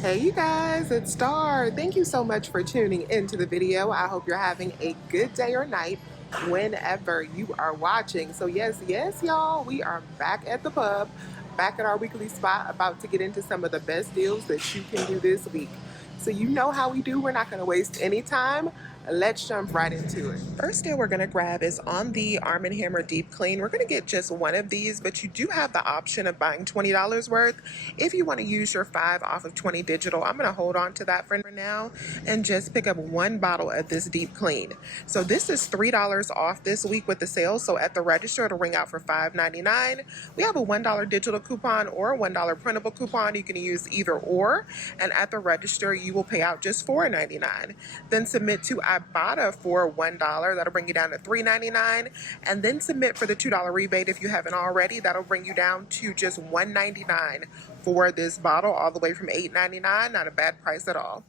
Hey you guys, it's Star. Thank you so much for tuning into the video. I hope you're having a good day or night whenever you are watching. So yes, y'all, we are back at the pub, back at our weekly spot, about to get into some of the best deals that you can do this week. So you know how we do. We're not going to waste any time. Let's jump right into it. First deal we're going to grab is on the Arm & Hammer Deep Clean. We're going to get just one of these, but you do have the option of buying $20 worth if you want to use your 5 off of 20 digital. I'm going to hold on to that for now and just pick up one bottle of this Deep Clean. So this is $3 off this week with the sale. So at the register, it'll ring out for $5.99. We have a $1 digital coupon or a $1 printable coupon. You can use either or. And at the register, you will pay out just $4.99. Then submit to Ibotta for $1. That'll bring you down to $3.99. And then submit for the $2 rebate if you haven't already. That'll bring you down to just $1.99 for this bottle, all the way from $8.99. Not a bad price at all.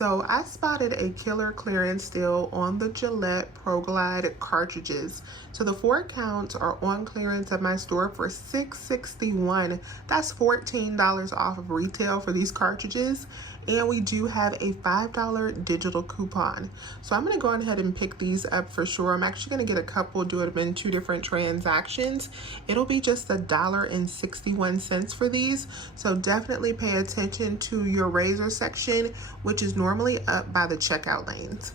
So I spotted a killer clearance deal on the Gillette Pro Glide cartridges. So the 4 counts are on clearance at my store for $6.61. That's $14 off of retail for these cartridges. And we do have a $5 digital coupon. So I'm going to go ahead and pick these up for sure. I'm actually going to get a couple, do it in 2 different transactions. It'll be just $1.61 for these. So definitely pay attention to your razor section, which is normally up by the checkout lanes.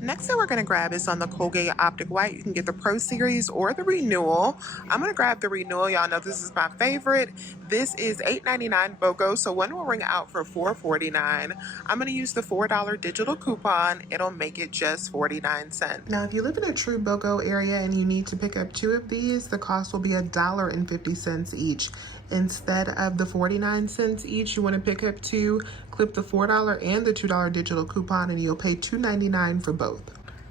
Next that we're going to grab is on the Colgate Optic White. You can get the Pro Series or the Renewal. I'm going to grab the Renewal. Y'all know this is my favorite. This is $8.99 BOGO, so one will ring out for $4.49. I'm going to use the $4 digital coupon. It'll make it just 49 cents. Now, if you live in a true BOGO area and you need to pick up 2 of these, the cost will be $1.50 each. Instead of the 49 cents each, you want to pick up 2, clip the $4 and the $2 digital coupon, and you'll pay $2.99 for both.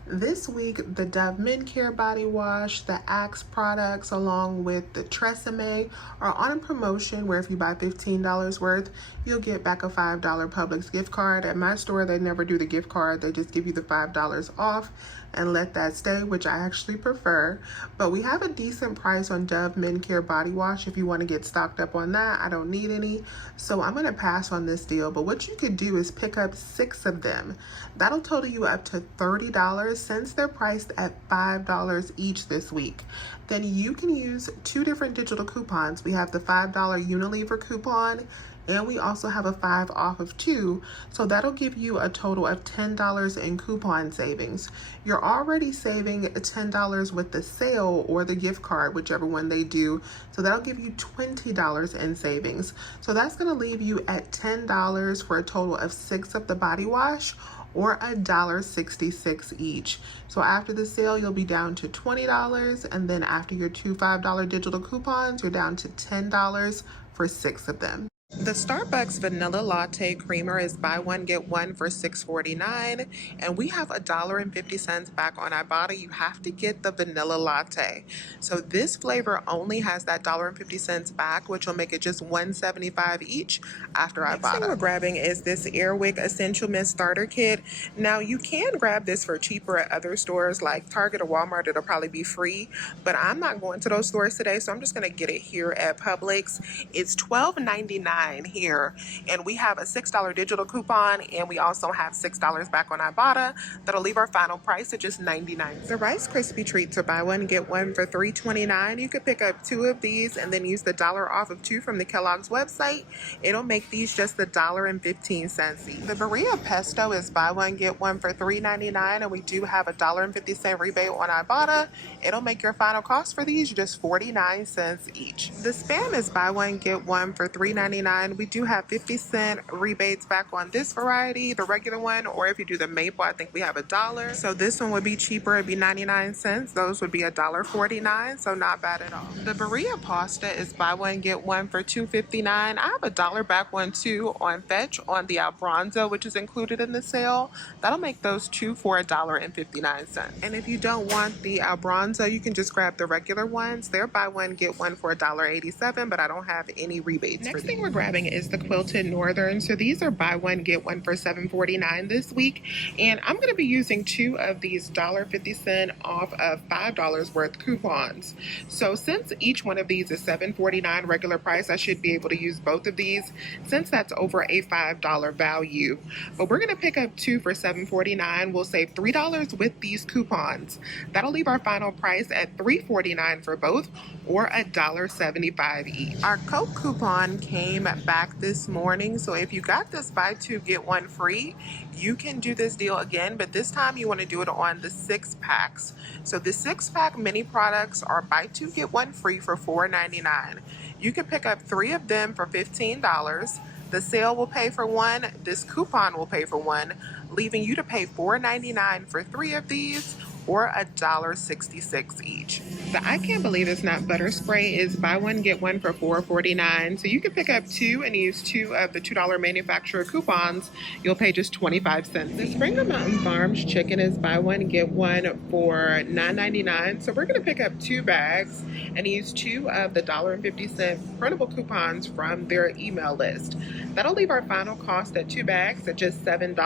This week, the Dove Men Care Body Wash, the Axe products, along with the Tresemme are on a promotion where if you buy $15 worth, you'll get back a $5 Publix gift card. At my store, they never do the gift card. They just give you the $5 off and let that stay, which I actually prefer. But we have a decent price on Dove Men Care Body Wash if you want to get stocked up on that. I don't need any, so I'm going to pass on this deal. But what you could do is pick up 6 of them. That'll total you up to $30 since they're priced at $5 each this week. Then you can use 2 different digital coupons. We have the $5 Unilever coupon, and we also have a 5 off of 2. So that'll give you a total of $10 in coupon savings. You're already saving $10 with the sale or the gift card, whichever one they do. So that'll give you $20 in savings. So that's going to leave you at $10 for a total of 6 of the body wash, or $1.66 each. So after the sale, you'll be down to $20, and then after your 2 $5 digital coupons, you're down to $10 for 6 of them. The Starbucks Vanilla Latte Creamer is buy one, get one for $6.49, and we have $1.50 back on Ibotta. You have to get the vanilla latte. So this flavor only has that $1.50 back, which will make it just $1.75 each after Ibotta. Next thing we're grabbing is this Airwick Essential Mist Starter Kit. Now you can grab this for cheaper at other stores like Target or Walmart. It'll probably be free, but I'm not going to those stores today, so I'm just going to get it here at Publix. It's $12.99 here, and we have a $6 digital coupon, and we also have $6 back on Ibotta. That'll leave our final price at just 99. The Rice Krispie treats are buy one get one for $3.29. You could pick up 2 of these and then use the $1 off of 2 from the Kellogg's website. It'll make these just $1.15 each. The Berea Pesto is buy one get one for $3.99, and we do have a $1.50 rebate on Ibotta. It'll make your final cost for these just 49 cents each. The Spam is buy one get one for $3.99. We do have 50-cent rebates back on this variety, the regular one, or if you do the maple, I think we have $1. So this one would be cheaper. It'd be 99 cents. Those would be $1.49, so not bad at all. The Berea pasta is buy one get one for $2.59. I have $1 back one too on Fetch on the Albronzo, which is included in the sale. That'll make those 2 for $1.59. And if you don't want the Albronzo, you can just grab the regular ones. They're buy one get one for $1.87, but I don't have any rebates. Next thing we're grabbing is the Quilted Northern. So these are buy one, get one for $7.49 this week. And I'm going to be using 2 of these $1.50 off of $5 worth coupons. So since each one of these is $7.49 regular price, I should be able to use both of these since that's over a $5 value. But we're going to pick up 2 for $7.49. We'll save $3 with these coupons. That'll leave our final price at $3.49 for both, or $1.75 each. Our Coke coupon came back this morning, so if you got this buy 2 get 1 free, you can do this deal again, but this time you want to do it on the 6-packs. So the 6-pack mini products are buy 2 get 1 free for $4.99. You can pick up 3 of them for $15. The sale will pay for 1, this coupon will pay for 1, leaving you to pay $4.99 for 3 of these, or $1.66 each. The I Can't Believe It's Not Butter Spray is buy 1 get 1 for $4.49. So you can pick up 2 and use 2 of the $2 manufacturer coupons. You'll pay just 25 cents. The Springer Mountain Farms chicken is buy 1 get 1 for $9.99. So we're going to pick up 2 bags and use 2 of the $1.50 printable coupons from their email list. That'll leave our final cost at 2 bags at just $7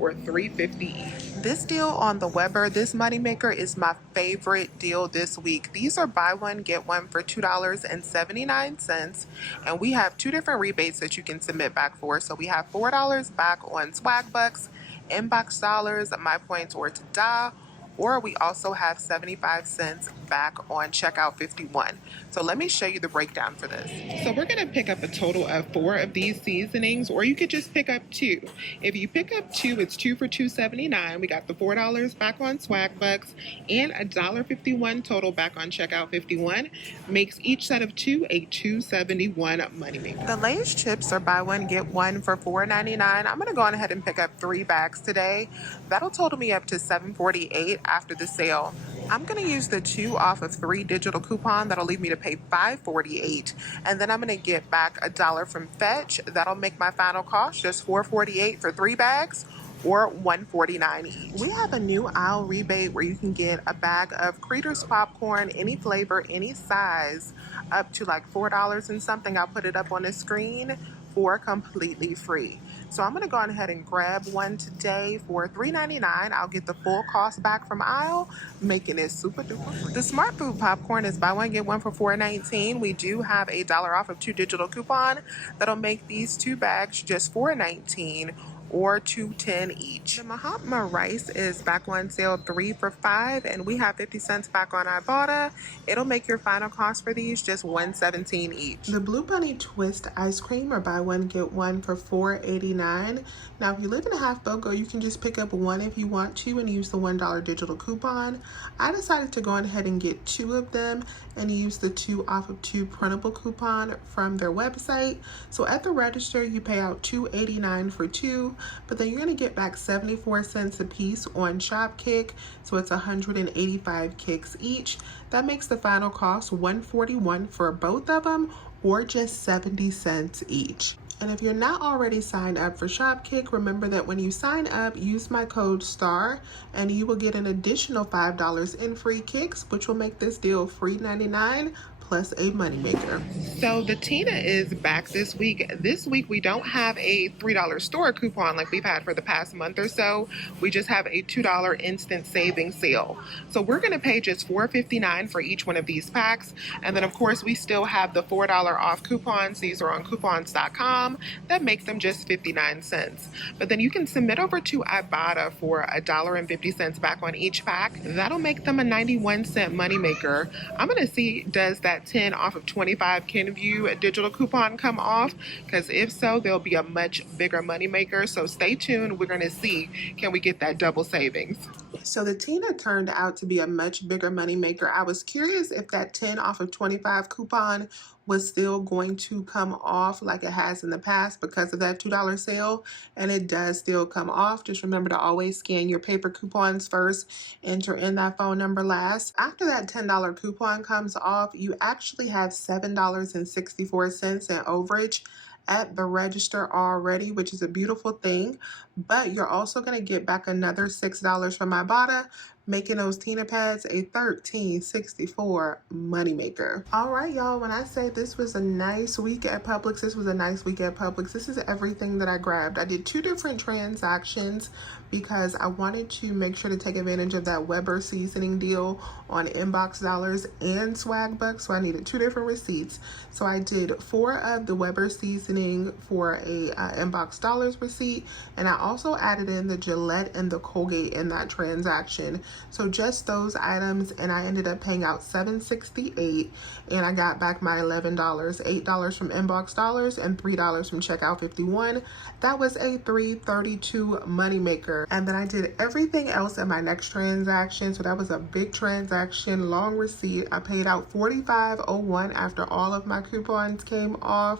or $3.50 each. This deal on the Weber, this moneymaker, is my favorite deal this week. These are buy 1 get 1 for $2.79, and we have 2 different rebates that you can submit back for. So we have $4 back on swag bucks, inbox dollars, my points or to die, or we also have 75 cents back on checkout 51. So let me show you the breakdown for this. So we're going to pick up a total of 4 of these seasonings, or you could just pick up 2. If you pick up 2, it's 2 for $2.79. We got the $4 back on swag bucks and $1.51 total back on checkout 51. Makes each set of 2 a $2.71 moneymaker. The Lay's chips are buy 1 get 1 for $4.99. I'm going to go on ahead and pick up 3 bags today. That'll total me up to $7.48 after the sale. I'm going to use the 2 off of 3 digital coupon. That'll leave me to pay $5.48. And then I'm going to get back $1 from Fetch. That'll make my final cost just $4.48 for 3 bags, or $1.49 each. We have a new aisle rebate where you can get a bag of Cretors Popcorn, any flavor, any size, up to like $4 and something. I'll put it up on the screen, for completely free. So I'm going to go on ahead and grab one today for $3.99. I'll get the full cost back from aisle, making it super duper free. The Smart Food Popcorn is buy 1 get 1 for $4.19. We do have a $1 off of 2 digital coupon that'll make these 2 bags just $4.19, or $2.10 each. The Mahatma rice is back on sale 3 for $5, and we have 50 cents back on Ibotta. It'll make your final cost for these just $1.17 each. The Blue Bunny Twist ice cream are buy 1 get 1 for $4.89. Now if you live in a half BOGO, you can just pick up 1 if you want to and use the $1 digital coupon. I decided to go ahead and get 2 of them and use the 2 off of 2 printable coupon from their website. So at the register you pay out $2.89 for 2, but then you're going to get back 74 cents a piece on Shopkick, so it's 185 kicks each. That makes the final cost $1.41 for both of them, or just 70 cents each. And if you're not already signed up for Shopkick, remember that when you sign up, use my code STAR and you will get an additional $5 in free kicks, which will make this deal free 99 plus a moneymaker. So the Tena is back this week. This week we don't have a $3 store coupon like we've had for the past month or so. We just have a $2 instant savings sale. So we're going to pay just $4.59 for each one of these packs. And then of course we still have the $4 off coupons. These are on coupons.com. That makes them just 59 cents. But then you can submit over to Ibotta for $1.50 back on each pack. That'll make them a 91-cent moneymaker. I'm going to see, does that 10 off of 25 Kenview digital coupon come off? Because if so, there'll be a much bigger moneymaker. So stay tuned. We're going to see, can we get that double savings? So the Tena turned out to be a much bigger moneymaker. I was curious if that 10 off of 25 coupon was still going to come off like it has in the past because of that $2 sale, and it does still come off. Just remember to always scan your paper coupons first, enter in that phone number last. After that $10 coupon comes off, you actually have $7.64 in overage at the register already, which is a beautiful thing. But you're also going to get back another $6 from Ibotta, making those Tena pads a $13.64 moneymaker. All right, y'all, when I say this was a nice week at Publix, this was a nice week at Publix. This is everything that I grabbed. I did 2 different transactions because I wanted to make sure to take advantage of that Weber seasoning deal on Inbox Dollars and Swag Bucks. So I needed 2 different receipts. So I did 4 of the Weber seasoning for a Inbox Dollars receipt, and I also added in the Gillette and the Colgate in that transaction. So just those items, and I ended up paying out $7.68, and I got back my $11, $8 from Inbox Dollars and $3 from Checkout 51. That was a $3.32 moneymaker. And then I did everything else in my next transaction. So that was a big transaction, long receipt. I paid out $45.01 after all of my coupons came off.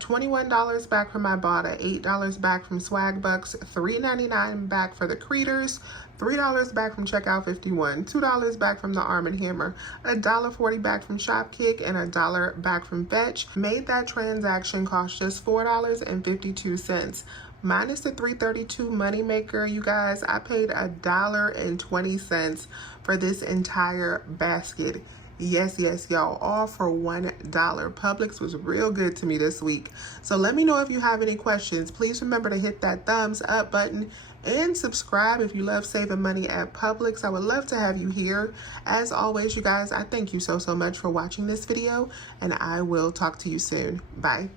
$21 back from Ibotta, $8 back from Swag Bucks, $3.99 back for the Cretors, $3 back from Checkout 51, $2 back from the Arm & Hammer, $1.40 back from Shopkick, and $1 back from Fetch. Made that transaction cost just $4.52. Minus the $3.32 moneymaker, you guys, I paid $1.20 for this entire basket. Yes, y'all, all for $1. Publix was real good to me this week. So let me know if you have any questions. Please remember to hit that thumbs up button and subscribe if you love saving money at Publix. I would love to have you here. As always, you guys, I thank you so much for watching this video, and I will talk to you soon. Bye.